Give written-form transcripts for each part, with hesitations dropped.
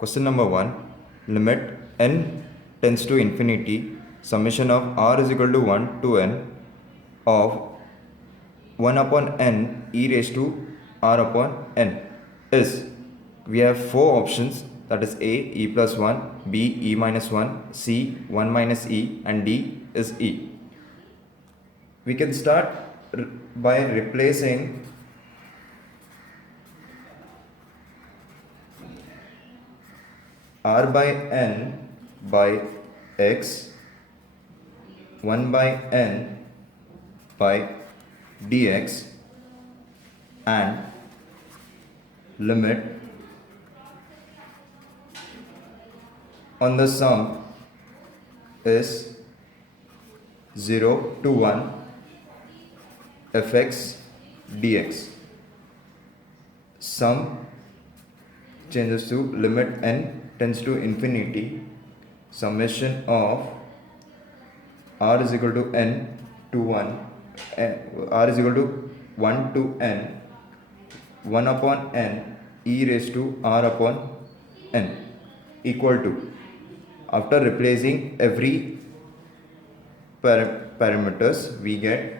Question number 1. Limit n tends to infinity, summation of r is equal to 1 to n of 1 upon n e raised to r upon n is, we have four options, that is a e plus 1, b e minus 1, c 1 minus e, and d is e. We can start by replacing r by n by x, 1 by n by dx, and limit on the sum is 0 to 1 fx dx. Sum changes to limit n tends to infinity, summation of r is equal to n to 1, r is equal to 1 to n, 1 upon n e raised to r upon n, equal to, after replacing every parameters, we get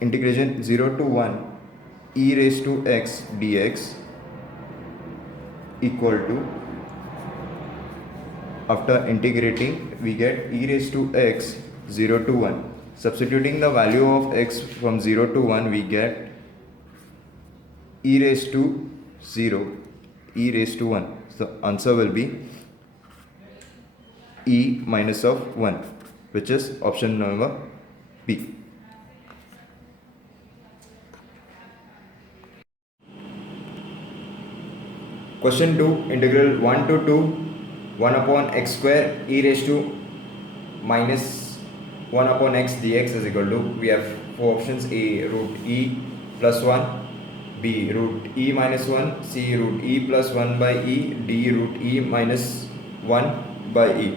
integration 0 to 1 e raised to x dx equal to, after integrating we get e raised to x 0 to 1. Substituting the value of x from 0 to 1, we get e raised to 0, e raised to 1. So answer will be e minus of 1, which is option number B. Question 2. Integral 1 to 2 1 upon x square e raised to minus 1 upon x dx is equal to, we have four options: a root e plus 1, b root e minus 1, c root e plus 1 by e, d root e minus 1 by e.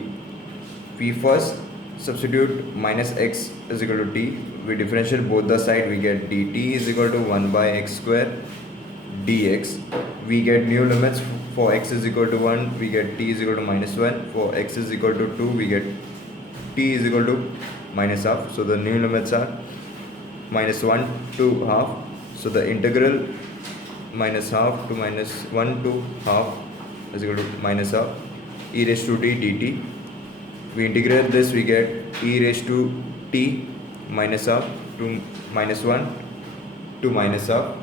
We first substitute minus x is equal to t. We differentiate both the side, we get dt is equal to 1 by x square dx. We get new limits. For x is equal to 1, we get t is equal to minus 1. For x is equal to 2, we get t is equal to minus half. So the new limits are minus 1 to half. So the integral minus half to minus 1 to half is equal to minus half e raised to t dt. We integrate this, we get e raised to t minus half to minus 1 to minus half.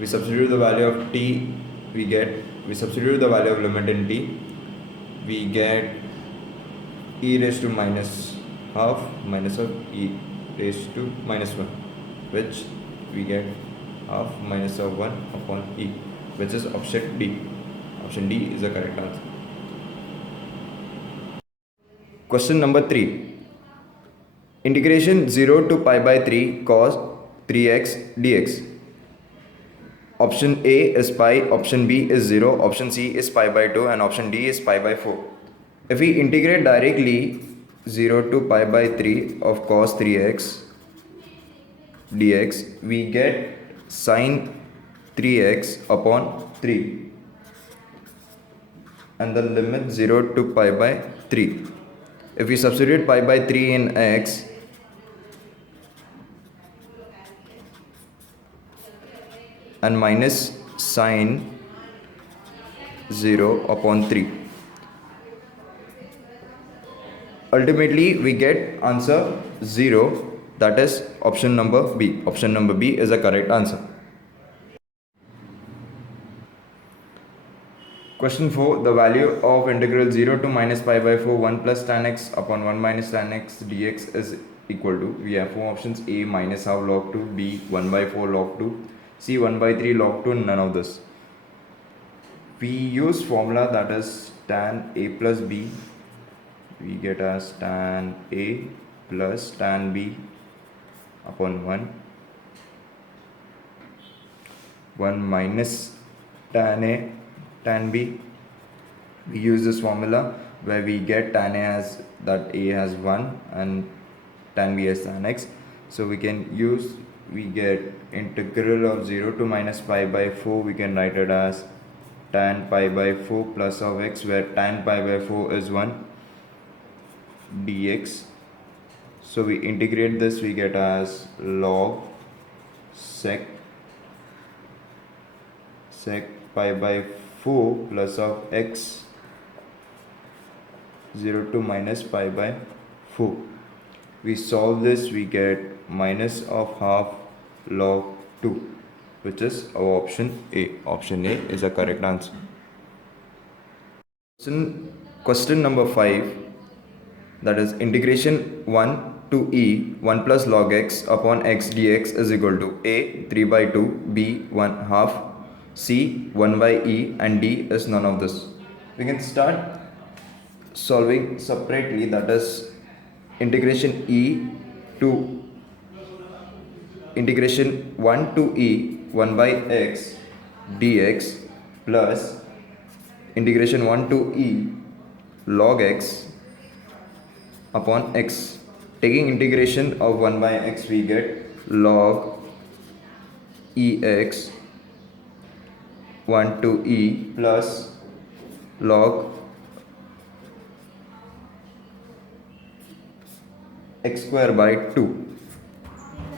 We substitute the value of t, we substitute the value of limit in t, we get e raised to minus half minus of e raised to minus 1, which we get half minus of 1 upon e, which is option D. Option D is the correct answer. Question number 3. Integration 0 to pi by 3 cos 3x dx. Option A is pi, option B is 0, option C is pi by 2, and option D is pi by 4. If we integrate directly 0 to pi by 3 of cos 3x dx, we get sin 3x upon 3, and the limit 0 to pi by 3. If we substitute pi by 3 in x, and minus sin 0 upon 3, ultimately we get answer 0, that is option number B. Option number B is the correct answer. Question 4. The value of integral 0 to minus pi by 4 1 plus tan x upon 1 minus tan x dx is equal to, we have four options: a minus half log 2, b 1 by 4 log 2, c 1 by 3 log 2, none of this. We use formula, that is tan a plus b, we get as tan a plus tan b upon 1 minus tan a tan b. We use this formula where we get tan a as that a has 1 and tan b as tan x. So we can use, we get integral of 0 to minus pi by 4, we can write it as tan pi by 4 plus of x, where tan pi by 4 is 1 dx. So we integrate this, we get as log sec pi by 4 plus of x 0 to minus pi by 4. We solve this, we get minus of half log 2, which is our option A. Option A is a correct answer. Question number 5, that is integration 1 to e 1 plus log x upon x dx is equal to A 3 by 2, B 1 half, C 1 by e, and D is none of this. We can start solving separately, that is integration 1 to e 1 by x dx plus integration 1 to e log x upon x. Taking integration of 1 by x, we get log ex 1 to e plus log x square by 2,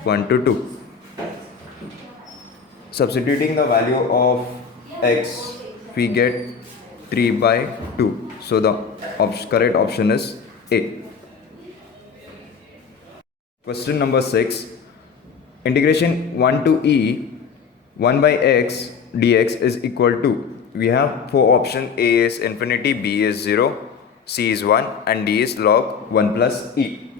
1 to 2. Substituting the value of x, we get 3 by 2. So the correct option is A. Question number 6. Integration 1 to e 1 by x dx is equal to, we have 4 options. A is infinity, B is 0, C is 1, and D is log 1 plus e.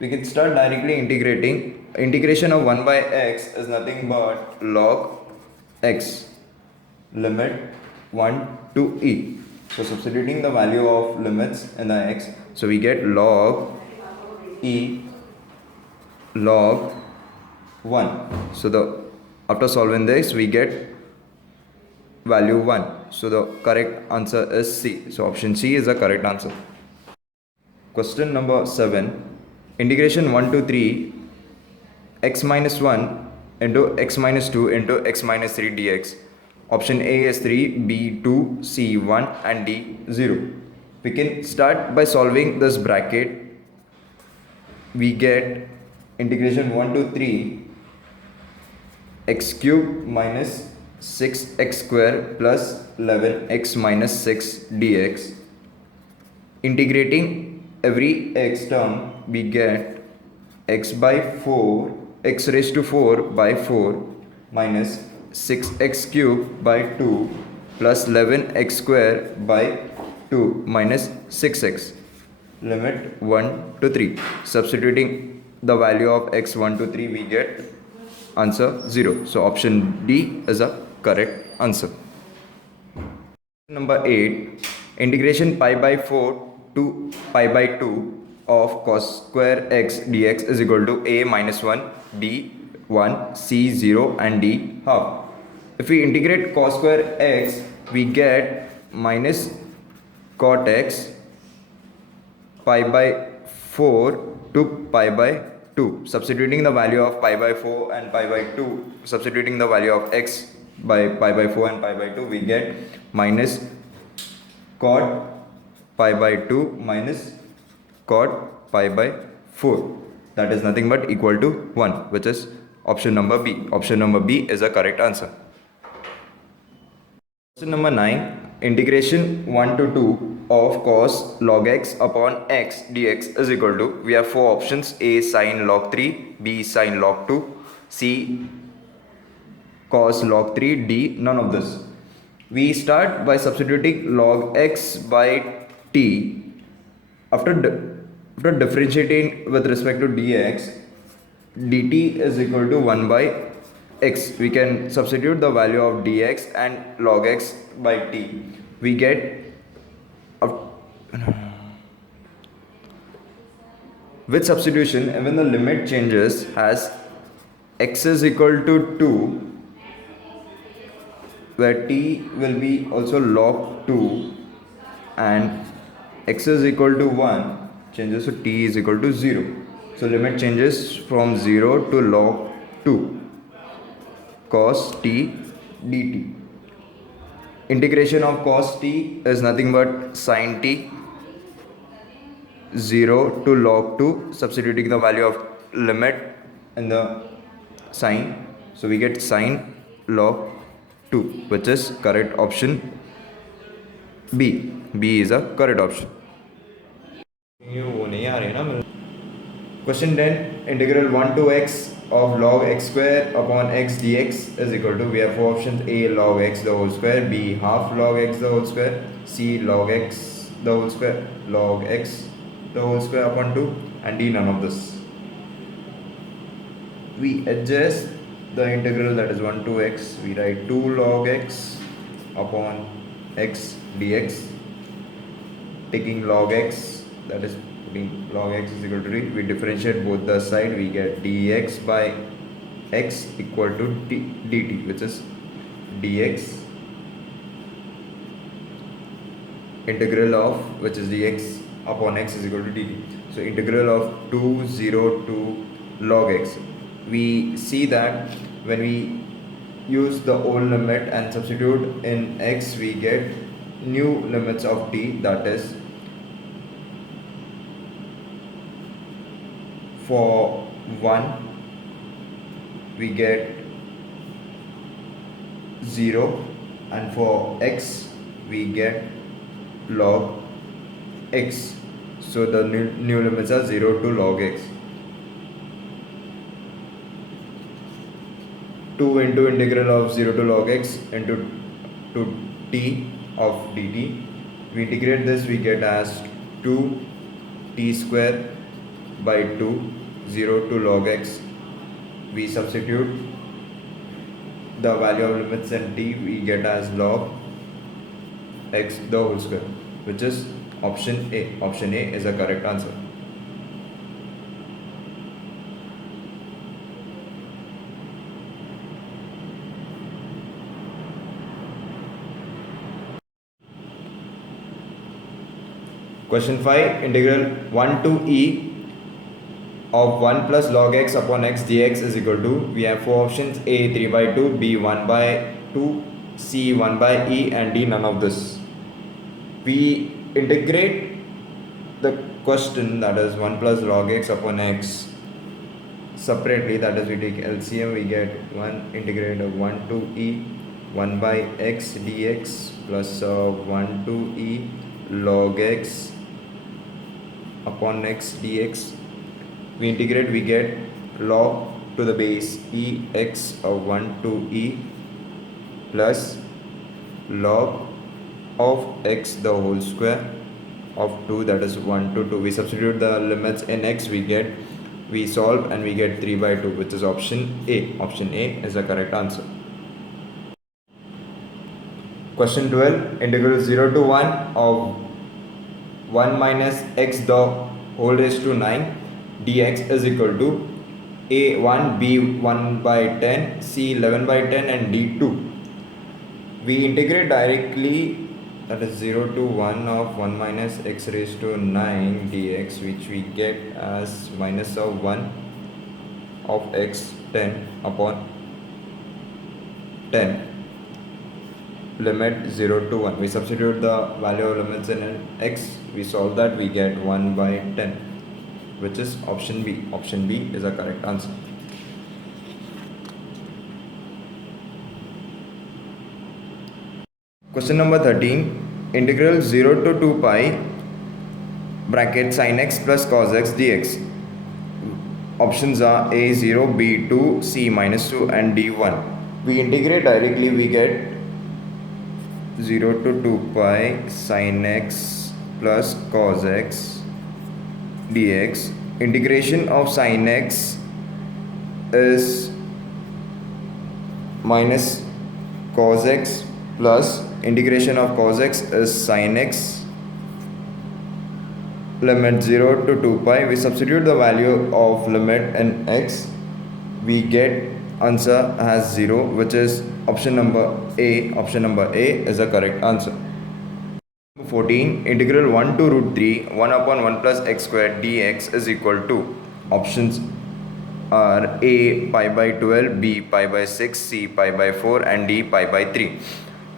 We can start directly integrating. Integration of 1 by x is nothing but log x, limit 1 to e. So substituting the value of limits in the x, so we get log e log 1. So after solving this, we get value 1. So the correct answer is C. So option C is the correct answer. Question number 7. Integration 1 to 3 x minus 1 into x minus 2 into x minus 3 dx. Option A is 3, B 2, C 1, and D 0. We can start by solving this bracket. We get integration 1 to 3 x cube minus 6x square plus 11x minus 6 dx. Integrating every x term, we get x raised to 4 by 4 minus 6x cube by 2 plus 11x square by 2 minus 6x. Limit 1 to 3. Substituting the value of x 1 to 3, we get answer 0. So option D is a correct answer. Number 8. Integration pi by 4 to pi by 2 of cos square x dx is equal to A minus 1, B 1, C 0, and D half. If we integrate cos square x, we get minus cot x pi by 4 to pi by 2. Substituting the value of pi by 4 and pi by 2, substituting the value of x by pi by 4 and pi by 2, we get minus cot pi by 2 minus cot pi by 4. That is nothing but equal to 1, which is option number B. Option number B is a correct answer. Question number 9. Integration 1 to 2 of cos log x upon x dx is equal to, we have 4 options. A sin log 3, B sin log 2, C cos log 3, D none of this. We start by substituting log x by t. After differentiating with respect to dx, dt is equal to 1 by x. We can substitute the value of dx and log x by t. We get with substitution, even the limit changes, as x is equal to 2, where t will be also log 2, and x is equal to 1 changes to t is equal to 0. So limit changes from 0 to log 2 cos t dt. integration of cos t is nothing but sin t 0 to log 2, substituting the value of limit in the sign, so we get sin log 2, which is correct option B. B is a correct option. Question 10, integral 1 to x of log x square upon x dx is equal to, we have four options: A log x the whole square, B half log x the whole square, C log x the whole square, log x the whole square upon 2, and D none of this. We adjust the integral, that is 1 to x, we write 2 log x upon x dx, taking log x, that is putting log x is equal to 3, we differentiate both the side, we get dx by x equal to dt, which is dx integral of, which is dx upon x is equal to dt. So integral of 2 0 to log x, we see that when we use the old limit and substitute in x, we get new limits of t, that is for 1 we get 0, and for x we get log x, so the new limits are 0 to log x. 2 into integral of 0 to log x into to t of dt, we integrate this, we get as 2 t square by 2, 0 to log x, we substitute the value of limits in t, we get as log x the whole square, which is option A. Option A is a correct answer. Question 5, integral 1 to e of 1 plus log x upon x dx is equal to, we have four options: A 3 by 2, B 1 by 2, C 1 by e, and D none of this. We integrate the question, that is 1 plus log x upon x, separately, that is we take LCM, we get 1 integrated of 1 to e 1 by x dx plus 1 to e log x upon x dx. We integrate, we get log to the base e x of 1 to e plus log of x the whole square of 2, that is 1 to 2. We substitute the limits in x, we solve, and we get 3 by 2, which is option A. Option A is the correct answer. Question 12, integral 0 to 1 of 1 minus x the whole raised to 9 dx is equal to A1, B1 by 10, C11 by 10, and D2. We integrate directly, that is 0 to 1 of 1 minus x raised to 9 dx, which we get as minus of 1 of x 10 upon 10, limit 0 to 1. We substitute the value of limits in x, we solve that, we get 1 by 10, which is option B. Option B is the correct answer. Question number 13, integral 0 to 2 pi bracket sin x plus cos x dx. Options are A 0, B 2, C minus 2, and D 1. We integrate directly, we get 0 to 2 pi sin x plus cos x dx. Integration of sin x is minus cos x plus integration of cos x is sin x, limit 0 to 2 pi. We substitute the value of limit in x, we get answer as 0, which is option number A. Option number A is the correct answer. 14, integral 1 to root 3 1 upon 1 plus x squared dx is equal to, options are A pi by 12, B pi by 6, C pi by 4, and D pi by 3.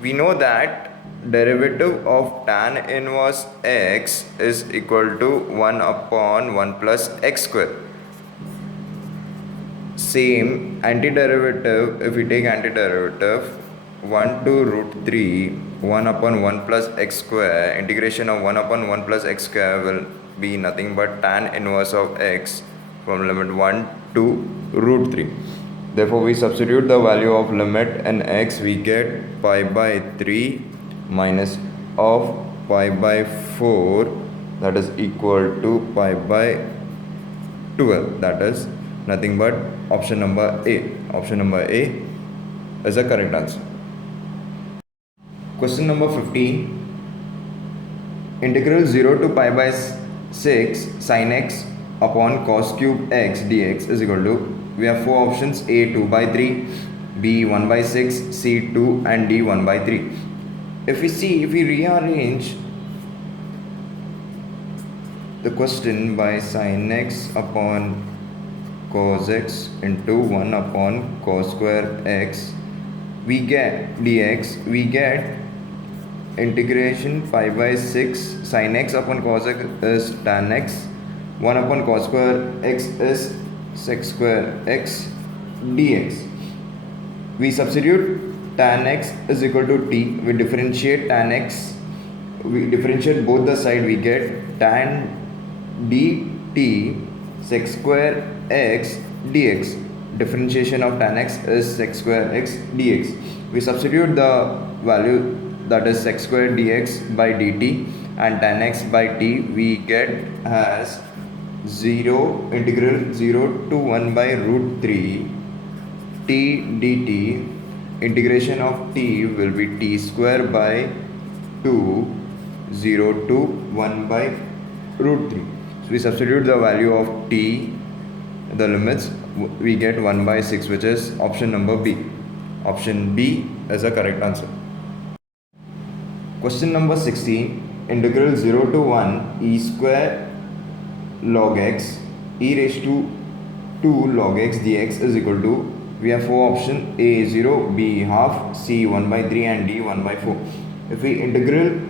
we know that derivative of tan inverse x is equal to 1 upon 1 plus x square. Same antiderivative, if we take antiderivative 1 to root 3 1 upon 1 plus x square, integration of 1 upon 1 plus x square will be nothing but tan inverse of x from limit 1 to root 3. Therefore we substitute the value of limit in x, we get pi by 3 minus of pi by 4, that is equal to pi by 12, that is nothing but option number A. Option number A is the correct answer. Question number 15. Integral 0 to pi by 6 sin x upon cos cube x dx is equal to, we have four options: A 2 by 3, B 1 by 6, C 2 and D 1 by 3. If we rearrange the question by sin x upon cos x into 1 upon cos square x, we get dx, we get integration pi by 6 sin x upon cos x is tan x, 1 upon cos square x is sec square x dx. We substitute tan x is equal to t, we differentiate tan x, we differentiate both the side, we get tan dt sec square x dx. Differentiation of tan x is sec square x dx. We substitute the value, that is sec square dx by dt and tan x by t, we get as 0 integral 0 to 1 by root 3 t dt. Integration of t will be t square by 2 0 to 1 by root 3. So we substitute the value of t, the limits, we get 1 by 6, which is option number B. Option B is the correct answer. Question number 16. Integral 0 to 1 e square log x e raised to 2 log x dx is equal to, we have four options: A 0, B half, C 1 by 3 and D 1 by 4. If we integral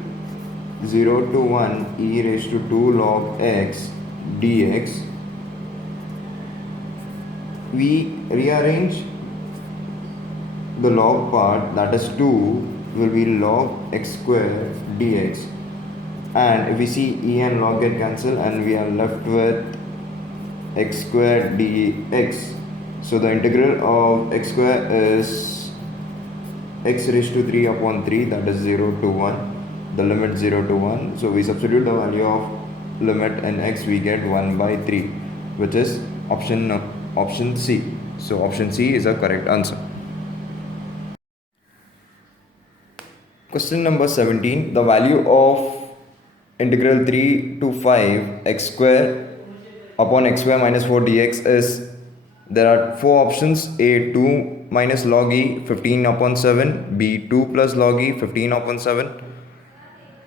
0 to 1 e raised to 2 log x dx, we rearrange the log part, that is 2 will be log x square dx, and if we see e and log get cancelled and we are left with x square dx. So the integral of x square is x raised to 3 upon 3, that is 0 to 1, the limit 0 to 1. So we substitute the value of limit in x, we get 1 by 3, which is option C. So option C is a correct answer. Question number 17. The value of integral 3 to 5 x square upon x square minus 4 dx is, there are four options: A 2 minus log e 15 upon 7, B 2 plus log e 15 upon 7,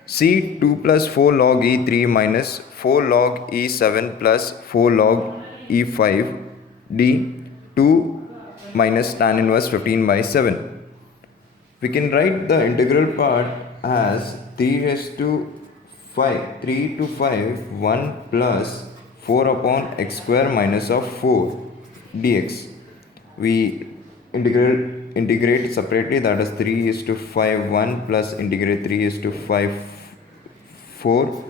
C 2 plus 4 log e 3 minus 4 log e 7 plus 4 log e 5, D 2 minus tan inverse 15 by 7. We can write the integral part as 3 raised to 5, 3 to 5, 1 plus 4 upon x square minus of 4 dx. We integrate separately, that is 3 is to 5 1 plus integrate 3 is to 5 4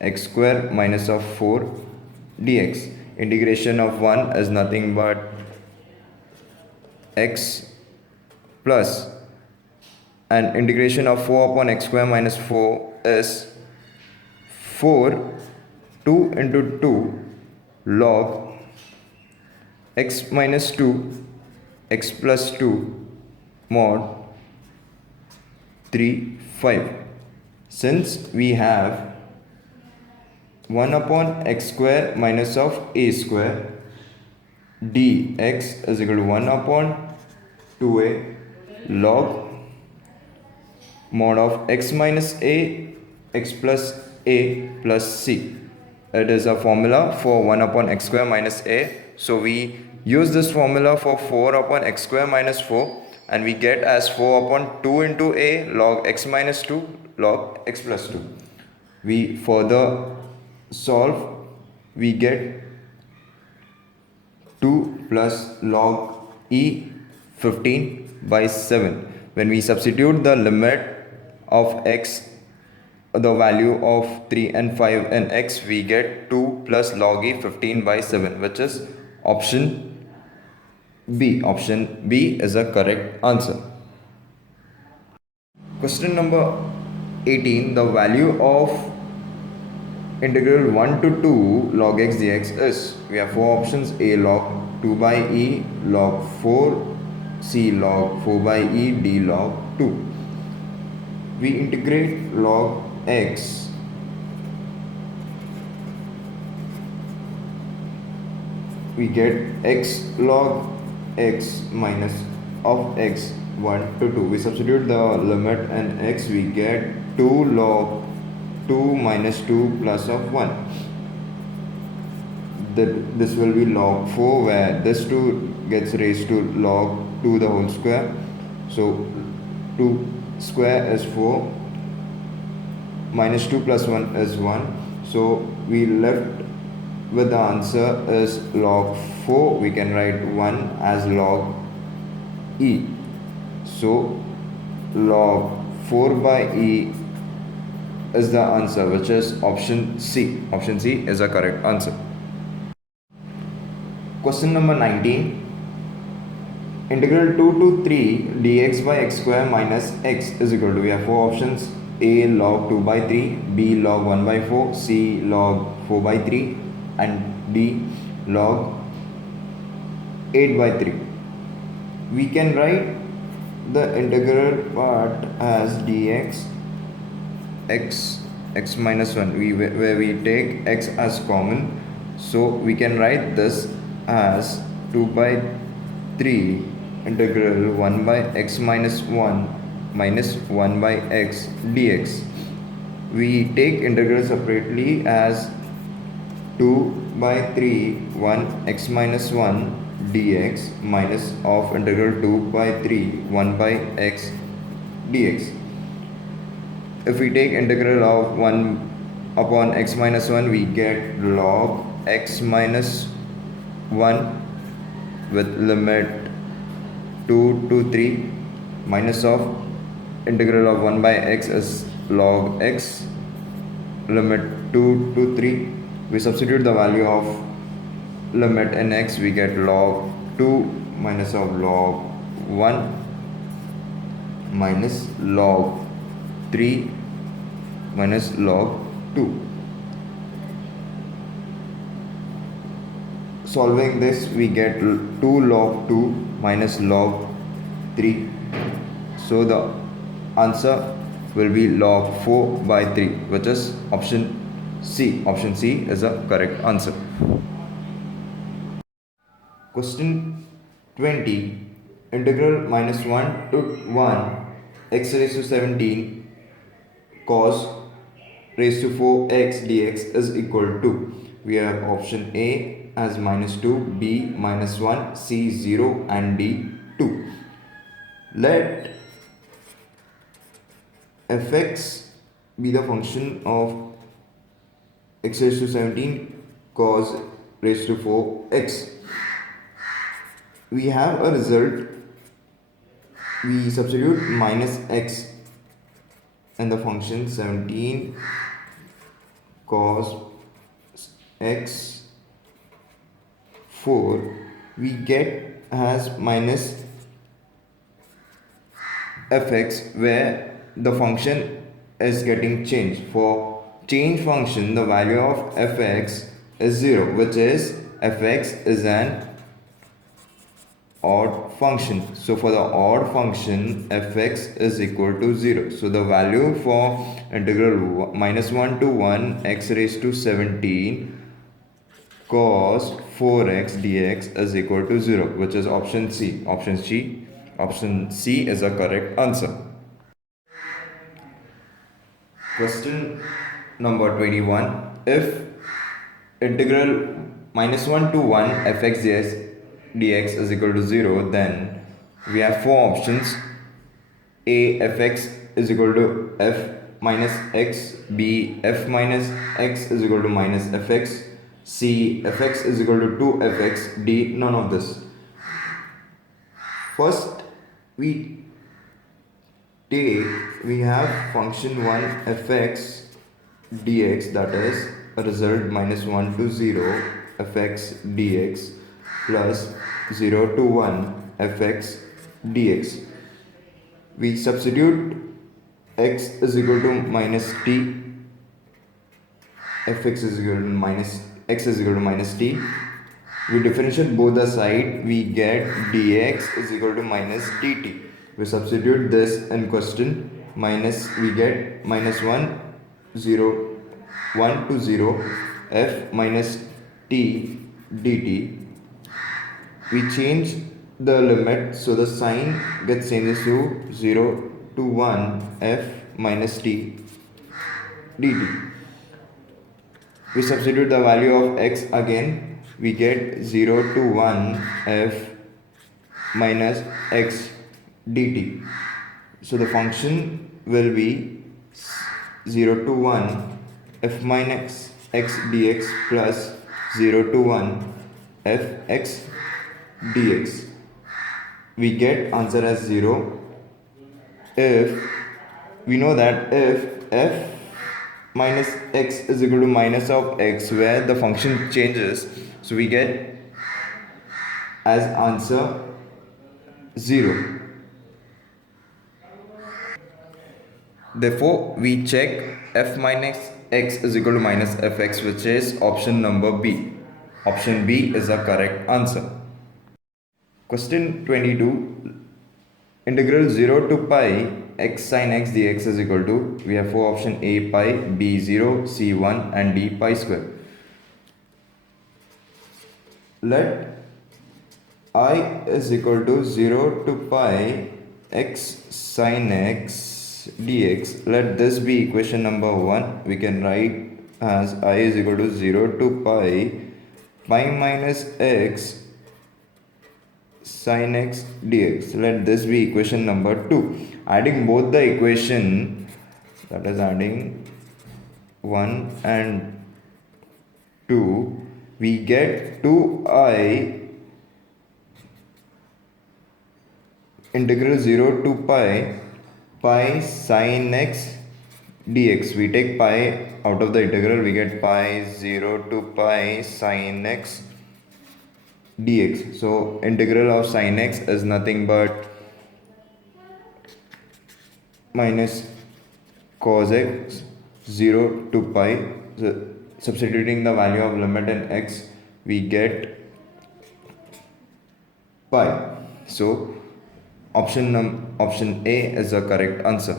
x square minus of 4 dx. Integration of 1 is nothing but x plus, and integration of 4 upon x square minus 4 is 4 2 into 2 log x minus 2 x plus 2 mod 3 5. Since we have 1 upon x square minus of a square dx is equal to 1 upon 2a log mod of x minus a x plus a plus c. It is a formula for 1 upon x square minus a. So we use this formula for 4 upon x square minus 4, and we get as 4 upon 2 into a log x minus 2 log x plus 2. We further solve, we get 2 plus log e 15 by 7. When we substitute the limit of x, the value of 3 and 5 and x, we get 2 plus log e 15 by 7, which is option B. Option B is a correct answer. Question number 18. The value of integral 1 to 2 log x dx is, we have four options: a log 2 by e, log 4, c log 4 by e, d log 2. We integrate log x, we get x log x minus of x 1 to 2. We substitute the limit and x, we get 2 log 2 minus 2 plus of 1. This will be log 4, where this 2 gets raised to log 2 the whole square. So 2 square is 4, minus 2 plus 1 is 1. So we left with the answer is log 4. We can write 1 as log e. So log 4 by e is the answer, which is option C. Option C is a correct answer. Question number 19. Integral 2 to 3 dx by x square minus x is equal to, we have four options: a log 2 by 3, b log 1 by 4, c log 4 by 3, and d log 8 by 3. We can write the integral part as dx x minus 1, where we take x as common. So we can write this as 2 by 3 integral 1 by x minus 1 minus 1 by x dx. We take integral separately as 2 by 3 1 x minus 1 dx minus of integral 2 by 3 1 by x dx. If we take integral of 1 upon x minus 1, we get log x minus 1 with limit 2 to 3 minus of integral of 1 by x is log x, limit 2 to 3. We substitute the value of limit in x, we get log 2 minus of log 1 minus log 3 minus log 2. Solving this, we get 2 log 2 minus log 3. So the answer will be log 4 by 3, which is option C. Option C is a correct answer. Question 20. Integral minus 1 to 1 x raised to 17 cos raised to 4x dx is equal to, we have option A as minus 2, B minus 1, C 0, and D 2. Let fx be the function of x raised to 17 cos raised to 4x. We have a result, we substitute minus x in the function 17 cos x 4, we get as minus fx, where the function is getting changed. For change function, the value of fx is 0, which is fx is an odd function. So for the odd function, fx is equal to 0. So the value for integral minus 1 to 1 x raised to 17 cos 4x dx is equal to 0, which is option C. Option C is a correct answer. Question number 21. If integral minus 1 to 1 fx dx is equal to 0, then We have four options. A fx is equal to f minus x, b f minus x is equal to minus fx, c fx is equal to 2fx, d none of this. First we we have function 1 fx dx, that is a result minus 1 to 0 fx dx plus 0 to 1 fx dx. We substitute x is equal to minus t, fx is equal to minus x is equal to minus t. We differentiate both the side, we get dx is equal to minus dt. We substitute this in question, minus we get minus 1 0 1 to 0 f minus t dt. We change the limit, so the sign gets changes to 0 to 1 f minus t dt. We substitute the value of x again, we get 0 to 1 f minus x dt. So the function will be 0 to 1 f minus x dx plus 0 to 1 f x dx. We get answer as 0 if we know that if f minus x is equal to minus of x, where the function changes, so we get as answer 0. Therefore we check f minus x is equal to minus fx, which is option number B. Option B is the correct answer. Question 22. Integral 0 to pi x sin x dx is equal to, we have four options: a pi, b 0, c 1 and d pi square. Let I is equal to 0 to pi x sin x dx. Let this be equation number 1. We can write as I is equal to 0 to pi minus x sin x dx. Let this be equation number 2. Adding both the equation, that is adding 1 and 2, we get 2i integral 0 to pi sin x dx. We take pi out of the integral, we get pi 0 to pi sin x dx. So integral of sin x is nothing but minus cos x 0 to pi. So substituting the value of limit in x, we get pi. So option A is the correct answer.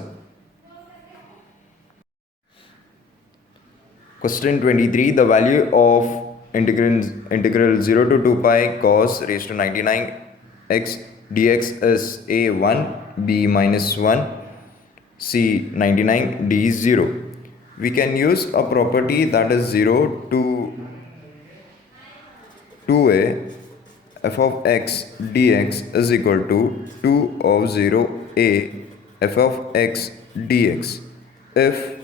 Question 23. The value of integral 0 to 2 pi cos raised to 99 x dx is a 1, b minus 1, c 99, d 0. We can use a property, that is 0 to 2a f of x dx is equal to 2 of 0a f of x dx. If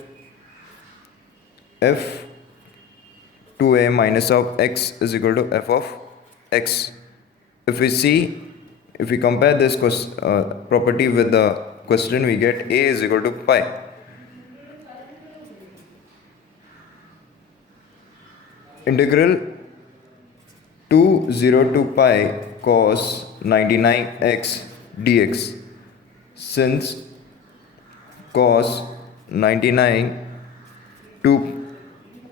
2a minus of x is equal to f of x. If we compare this property with the question, we get a is equal to pi. Integral 0 to pi cos 99x dx. Since cos 99 to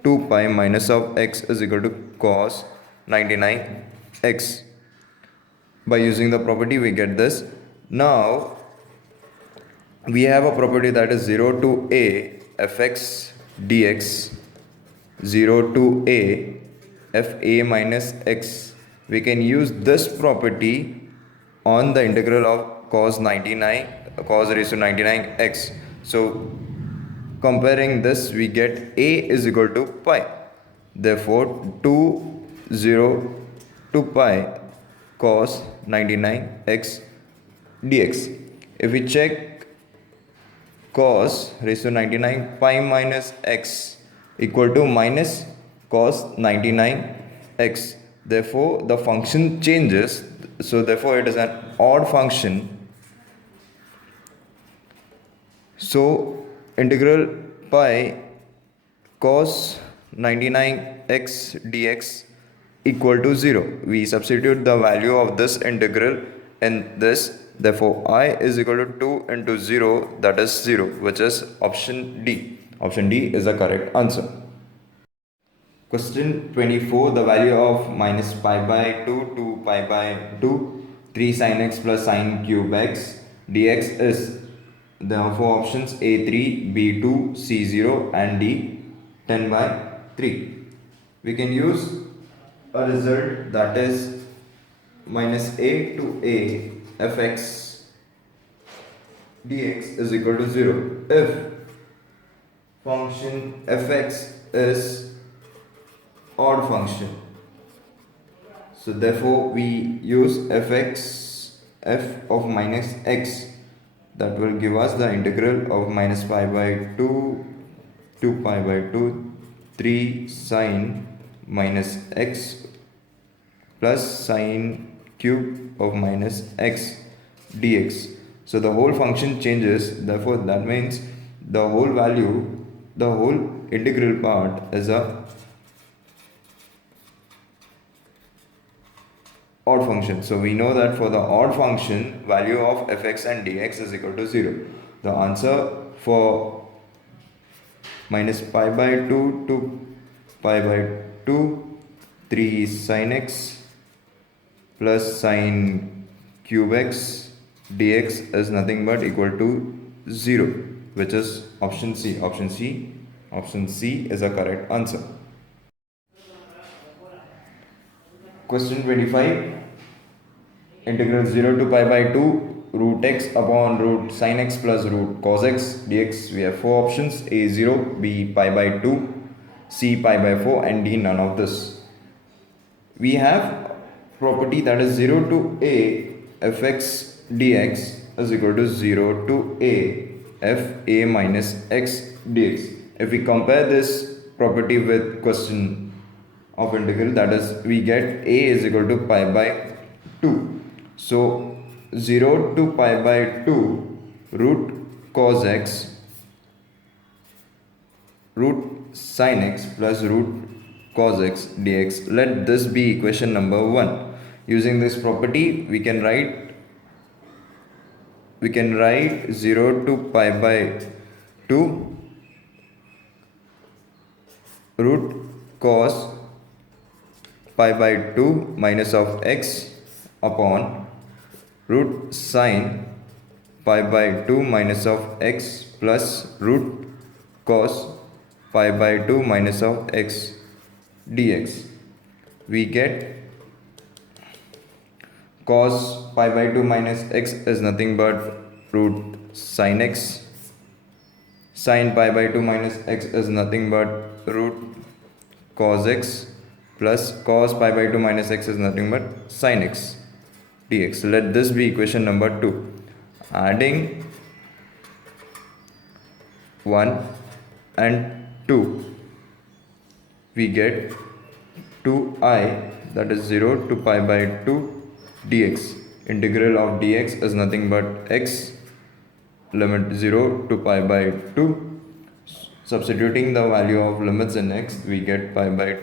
2 pi minus of x is equal to cos 99x. By using the property, we get this. Now we have a property, that is 0 to a fx dx, 0 to a fa minus x. We can use this property on the integral of cos raised to 99x. So comparing this, we get a is equal to pi. Therefore 0 to pi cos 99x dx. If we check cos raised to 99 pi minus x equal to minus cos 99x. Therefore, the function changes. So, therefore, it is an odd function. So, integral pi cos 99x dx equal to 0. We substitute the value of this integral in this. Therefore, I is equal to 2 into 0, that is 0, which is option D. Option D is the correct answer. Question 24. The value of minus pi by 2 to pi by 2, 3 sin x plus sin cube x dx is. There are four options: A3, B2, C0 and D 10 by 3. We can use a result that is minus a to a fx dx is equal to 0 if function fx is odd function. So therefore we use fx f of minus x, that will give us the integral of minus pi by 2 to pi by 2 3 sine minus x plus sine cube of minus x dx. So the whole function changes, therefore that means the whole value, the whole integral part is a odd function. So we know that for the odd function, value of fx and dx is equal to 0. The answer for minus pi by 2 to pi by 2 3 sin x plus sine cube x dx is nothing but equal to 0, which is option C. Option C is a correct answer. Question 25. Integral 0 to pi by 2 root x upon root sin x plus root cos x dx. We have four options: A0, B pi by 2, C pi by 4 and D none of this. We have property that is 0 to a fx dx is equal to 0 to a f a minus x dx. If we compare this property with question of integral, that is we get a is equal to pi by 2. So 0 to pi by 2 root cos x root sin x plus root cos x dx. Let this be equation number 1. Using this property we can write 0 to pi by 2 root cos pi by 2 minus of x upon root sin pi by 2 minus of x plus root cos pi by 2 minus of x dx. We get cos pi by 2 minus x is nothing but root sin x. Sin pi by 2 minus x is nothing but root cos x plus cos pi by 2 minus x is nothing but sin x dx. Let this be equation number 2. Adding 1 and 2, we get 2i, that is 0 to pi by 2 dx. Integral of dx is nothing but x, limit 0 to pi by 2. Substituting the value of limits in x, we get pi by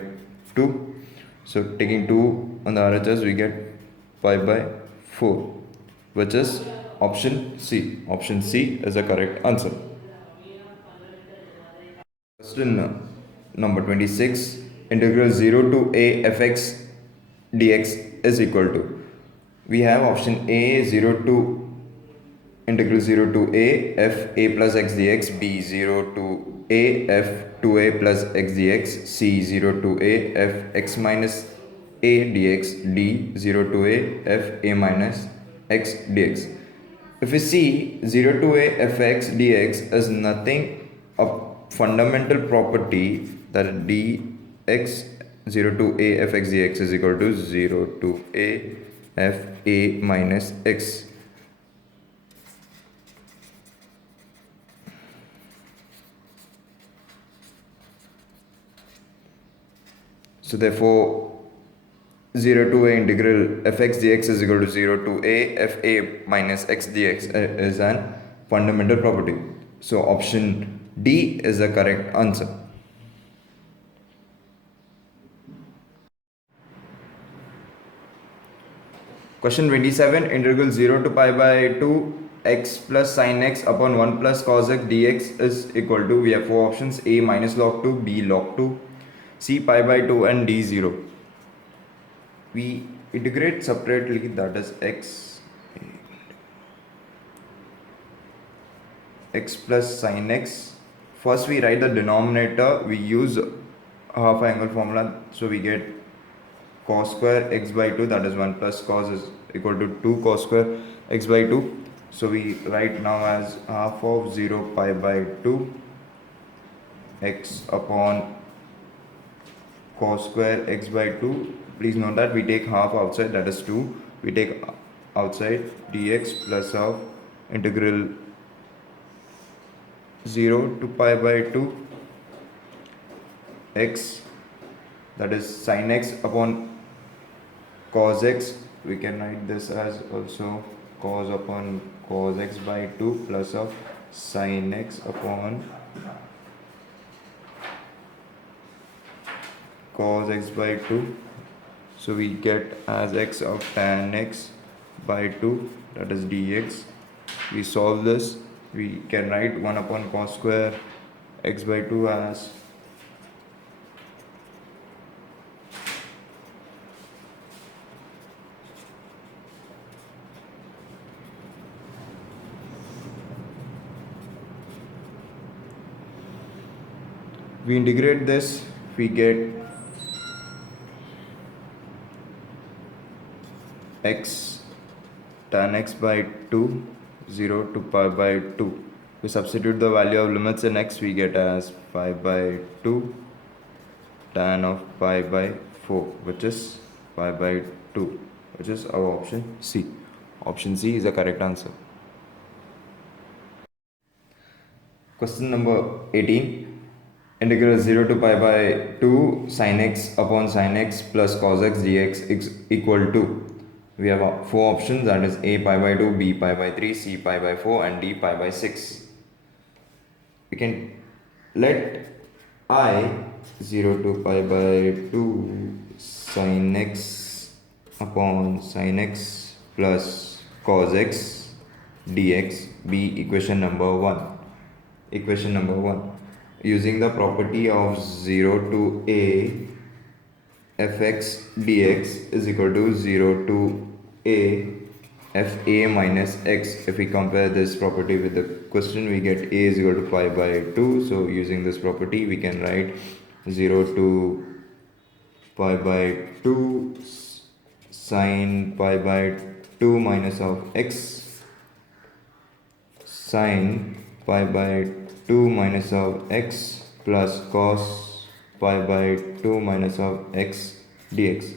2. So taking 2 on the RHS, we get pi by 4, which is option C. Option C is the correct answer. Question number 26. Integral 0 to a fx dx is equal to. We have option A 0 to integral 0 to a f a plus x dx, B 0 to a f 2a plus x dx, C 0 to a f x minus a dx, D 0 to a f a minus x dx. If we see 0 to a fx dx is nothing a fundamental property, that dx 0 to a fx dx is equal to 0 to a f a minus x. So therefore 0 to a integral fx dx is equal to 0 to a fa minus x dx is an fundamental property. So option D is the correct answer. Question 27, integral 0 to pi by 2 x plus sin x upon 1 plus cos x dx is equal to, we have four options: a minus log 2, b log 2, c pi by 2 and d 0. We integrate separately, that is x plus sin x. First we write the denominator, we use half angle formula, so we get cos square x by 2, that is 1 plus cos is equal to 2 cos square x by 2. So we write now as half of 0 pi by 2 x upon cos square x by 2. Please note that we take half outside, that is 2. We take outside dx plus of integral 0 to pi by 2 x, that is sin x upon cos x. We can write this as also cos upon cos x by 2 plus of sin x upon cos x by 2. So we get as x of tan x by 2, that is dx. We solve this, we can write 1 upon cos square x by 2 as we integrate this, we get x tan x by 2, 0 to pi by 2. We substitute the value of limits in x, we get as 5 by 2 tan of pi by 4, which is pi by 2, which is our option C. Option C is the correct answer. Question number 18. Integral 0 to pi by 2 sin x upon sin x plus cos x dx is equal to, we have four options, that is a pi by 2, b pi by 3, c pi by 4 and d pi by 6. We can let I 0 to pi by 2 sin x upon sin x plus cos x dx be equation number 1. Equation number 1. Using the property of 0 to a fx dx is equal to 0 to a fa minus x. If we compare this property with the question, we get a is equal to pi by 2. So using this property, we can write 0 to pi by 2 sin pi by 2 minus of x sin pi by 2 minus of x plus cos pi by 2 minus of x dx.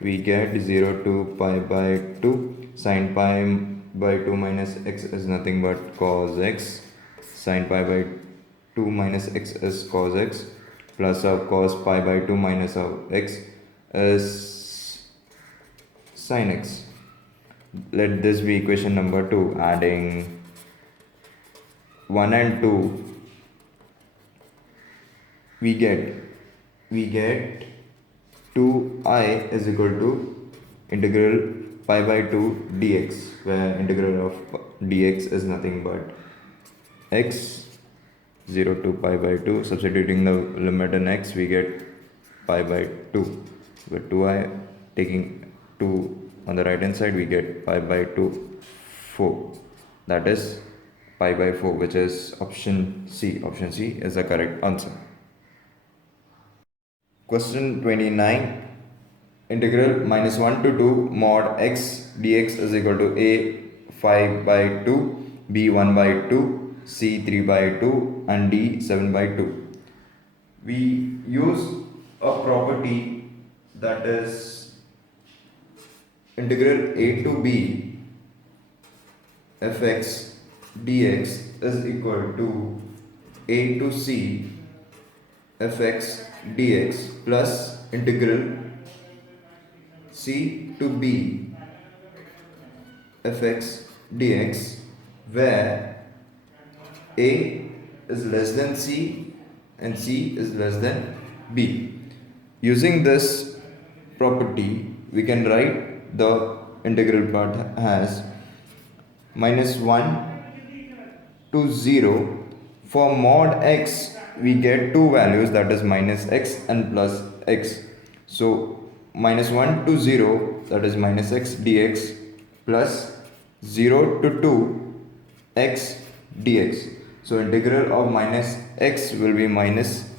We get 0 to pi by 2 sin pi by 2 minus x is nothing but cos x, sin pi by 2 minus x is cos x, plus of cos pi by 2 minus of x is sin x. Let this be equation number 2. Adding 1 and 2, we get 2I is equal to integral pi by 2 dx, where integral of dx is nothing but x 0 to pi by 2. Substituting the limit in x, we get pi by 2. With 2I, taking 2 on the right hand side, we get pi by 2 4, that is pi by 4, which is option C. Option C is the correct answer. Question 29. Integral minus 1 to 2 mod x dx is equal to a 5 by 2, b 1 by 2, c 3 by 2 and d 7 by 2. We use a property, that is integral a to b fx dx is equal to a to c fx dx plus integral c to b fx dx, where a is less than c and c is less than b. Using this property, we can write the integral part as minus 1 to 0. For mod x, we get two values, that is minus x and plus x. So minus 1 to 0, that is minus x dx, plus 0 to 2 x dx. So integral of minus x will be minus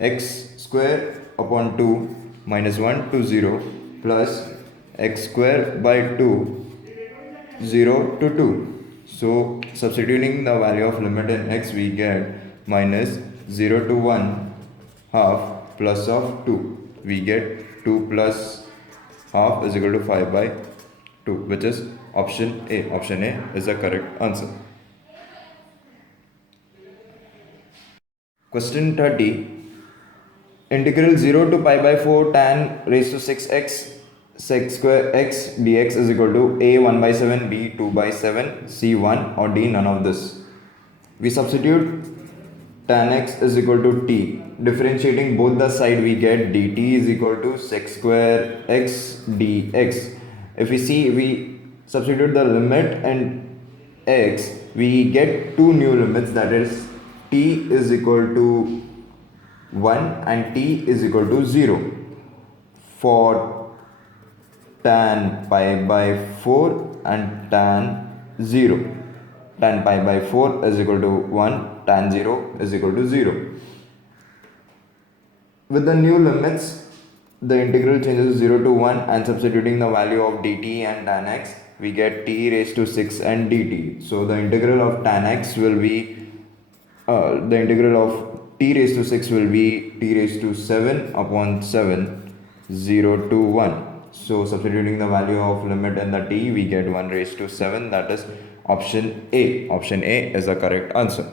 x square upon 2 minus 1 to 0 plus x square by 2 0 to 2. So substituting the value of limit in x, we get minus 0 to 1 half plus of 2. We get 2 plus half is equal to 5 by 2, which is option A. Option A is the correct answer. Question 30. Integral 0 to pi by 4 tan raised to 6x sec square x dx is equal to a 1 by 7, b 2 by 7, c 1, or d none of this. We substitute tan x is equal to t. Differentiating both the side, we get dt is equal to sec square x dx. If we see, we substitute the limit and x, we get two new limits, that is t is equal to 1 and t is equal to 0. For tan pi by 4 and tan 0, tan pi by 4 is equal to 1, tan 0 is equal to 0. With the new limits, the integral changes 0 to 1, and substituting the value of dt and tan x, we get t raised to 6 and dt. So the integral of tan x will be the integral of t raised to 6 will be t raised to 7 upon 7, 0 to 1. So substituting the value of limit in the t, we get 1 raised to 7, that is option A. Option A is the correct answer.